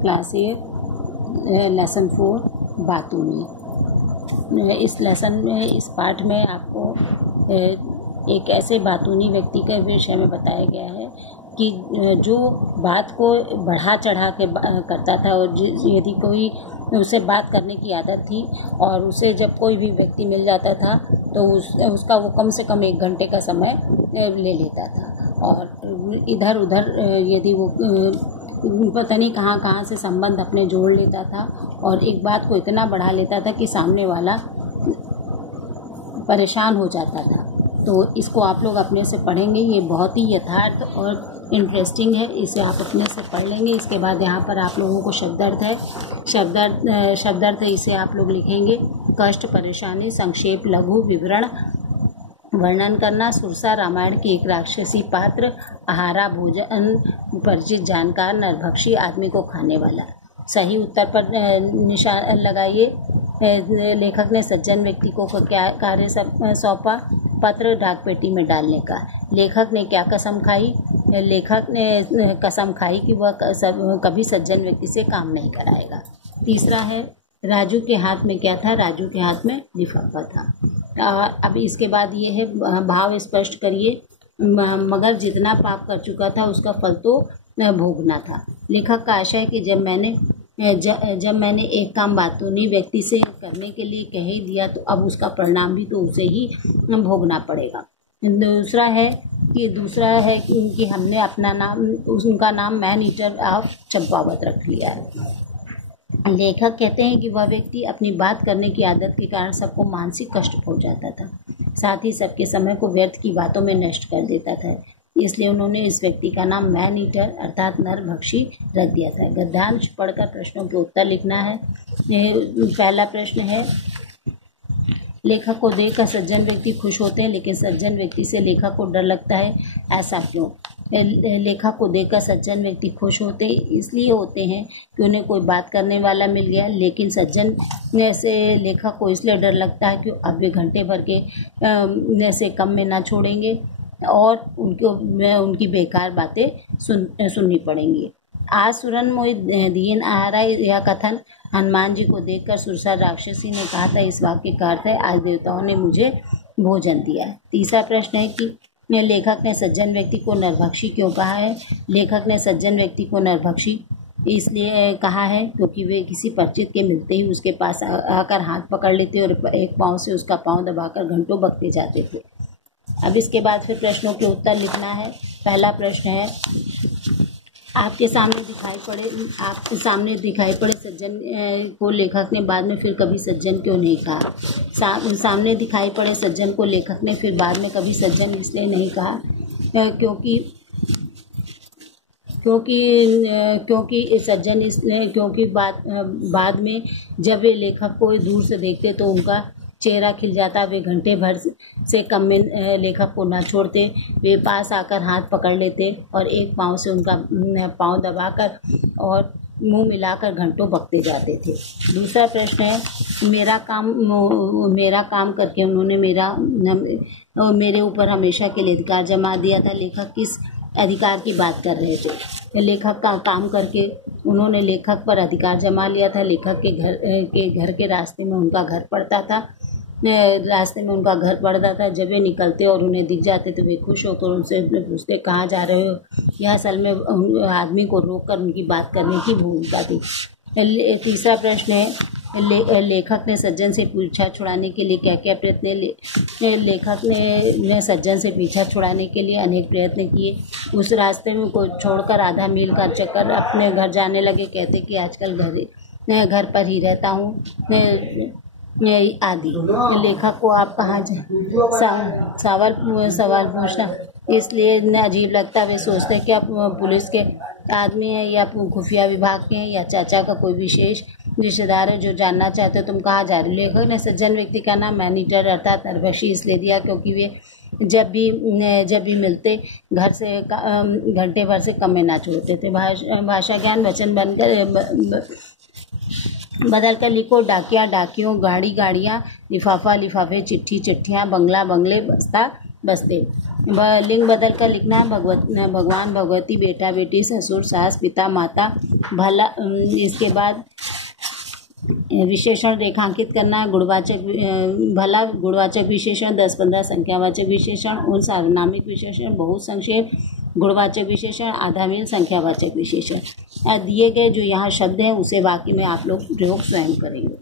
Class 8 lesson 4 बातूनी। इस lesson में, इस पाठ में आपको एक ऐसे बातूनी व्यक्ति के विषय में बताया गया है कि जो बात को बढ़ा चढ़ा के करता था, और यदि कोई उसे बात करने की आदत थी और उसे जब कोई भी व्यक्ति मिल जाता था तो उसका वो कम से कम 1 घंटे का समय ले लेता था, और इधर उधर यदि वो पता नहीं कहाँ कहाँ से संबंध अपने जोड़ लेता था और एक बात को इतना बढ़ा लेता था कि सामने वाला परेशान हो जाता था। तो इसको आप लोग अपने से पढ़ेंगे, ये बहुत ही यथार्थ और इंटरेस्टिंग है, इसे आप अपने से पढ़ लेंगे। इसके बाद यहाँ पर आप लोगों को शब्दार्थ है, शब्दार्थ इसे आप लोग लिखेंगे। कष्ट, परेशानी, संक्षेप, लघु, विवरण, वर्णन करना। सुरसा रामायण की एक राक्षसी पात्र, आहारा, भोजन, परिचित, जानकार, नरभक्षी, आदमी को खाने वाला। सही उत्तर पर निशान लगाइए। लेखक ने सज्जन व्यक्ति को क्या कार्य सौंपा? पत्र डाक पेटी में डालने का। लेखक ने क्या कसम खाई? लेखक ने कसम खाई कि वह कभी सज्जन व्यक्ति से काम नहीं कराएगा। तीसरा है राजू के हाथ में क्या था? राजू के हाथ में लिफाफा था। अब इसके बाद ये है भाव स्पष्ट करिए। मगर जितना पाप कर चुका था उसका फल तो भोगना था। लेखक का आशय है कि जब मैंने एक काम बातूनी व्यक्ति से करने के लिए कह ही दिया तो अब उसका परिणाम भी तो उसे ही भोगना पड़ेगा। दूसरा है कि हमने अपना नाम, उनका नाम मैन ईटर ऑफ चंपावत रख लिया है। लेखक कहते हैं कि वह व्यक्ति अपनी बात करने की आदत के कारण सबको मानसिक कष्ट पहुंचाता था, साथ ही सबके समय को व्यर्थ की बातों में नष्ट कर देता था। इसलिए उन्होंने इस व्यक्ति का नाम मैन ईटर अर्थात नरभक्षी रख दिया था। गद्यांश पढ़कर प्रश्नों के उत्तर लिखना है। पहला प्रश्न है, लेखक को देखकर सज्जन व्यक्ति खुश होते हैं लेकिन सज्जन व्यक्ति से लेखक को डर लगता है, ऐसा क्यों? लेखक को देखकर सज्जन व्यक्ति खुश होते इसलिए होते हैं कि उन्हें कोई बात करने वाला मिल गया, लेकिन सज्जन से लेखक को इसलिए डर लगता है कि अब वे घंटे भर के से कम में ना छोड़ेंगे और उनकी बेकार बातें सुननी पड़ेंगी। आज सुरन मोहि दीन आहारा, यह कथन हनुमान जी को देखकर सुरसा राक्षसी ने कहा था। इस वाक्य का अर्थ है आज देवताओं ने मुझे भोजन दिया। तीसरा प्रश्न है कि लेखक ने सज्जन व्यक्ति को नरभक्षी क्यों कहा है? लेखक ने सज्जन व्यक्ति को नरभक्षी इसलिए कहा है क्योंकि वे किसी परिचित के मिलते ही उसके पास आकर हाथ पकड़ लेते और एक पाँव से उसका पाँव दबाकर घंटों बकते जाते थे। अब इसके बाद फिर प्रश्नों के उत्तर लिखना है। पहला प्रश्न है, आपके सामने दिखाई पड़े सज्जन को लेखक ने बाद में फिर कभी सज्जन क्यों नहीं कहा? सामने दिखाई पड़े सज्जन को लेखक ने फिर बाद में कभी सज्जन इसलिए नहीं कहा क्योंकि बाद में जब वे लेखक को दूर से देखते तो उनका चेहरा खिल जाता। वे घंटे भर से कम में लेखक को न छोड़ते, वे पास आकर हाथ पकड़ लेते और एक पाँव से उनका पाँव दबाकर और मुंह मिलाकर घंटों बकते जाते थे। दूसरा प्रश्न है, मेरा काम करके उन्होंने मेरे ऊपर हमेशा के लिए अधिकार जमा दिया था। लेखक किस अधिकार की बात कर रहे थे? लेखक का काम करके उन्होंने लेखक पर अधिकार जमा लिया था। लेखक के घर के रास्ते में उनका घर पड़ता था। जब वे निकलते और उन्हें दिख जाते तो वे खुश होकर उनसे पूछते कहाँ जा रहे हो? यह असल में आदमी को रोककर उनकी बात करने की भूमिका थी। तीसरा प्रश्न है, लेखक ने सज्जन से पीछा छुड़ाने के लिए क्या क्या प्रयत्न? लेखक ने सज्जन से पीछा छुड़ाने के लिए अनेक प्रयत्न किए। उस रास्ते में को छोड़कर आधा मील का चक्कर अपने घर जाने लगे। कहते कि आजकल घर पर ही रहता हूँ आदि। लेखक को आप कहाँ सवाल पूछना इसलिए अजीब लगता। वे सोचते कि आप पुलिस के आदमी हैं या खुफिया विभाग के हैं या चाचा का कोई विशेष रिश्तेदार है जो जानना चाहते हो तुम कहाँ जा रहे हो। लेखक ने सज्जन व्यक्ति का नाम मैनीटर अर्थात नरभक्षी इसलिए दिया क्योंकि वे जब भी मिलते घर से घंटे भर से कम में ना छोड़ते थे। भाषा ज्ञान वचन बदल कर लिखो। डाकिया डाकियों, गाड़ी गाड़ियाँ, लिफाफा लिफाफे, चिट्ठी चिट्ठियाँ, बंगला बंगले, बस्ता बसते। लिंग बदल कर लिखना है भगवान, भगवती, बेटा, बेटी, ससुर, सास, पिता, माता, भला। इसके बाद विशेषण रेखांकित करना है। गुणवाचक भला, गुणवाचक विशेषण 10-15 संख्यावाचक विशेषण, उन सार्वनामिक विशेषण, बहुसंक्षेप, गुणवाचक विशेषण, आधा मील, संख्यावाचक विशेषण। दिए गए जो यहाँ शब्द हैं उसे वाक्य में आप लोग प्रयोग स्वयं करेंगे।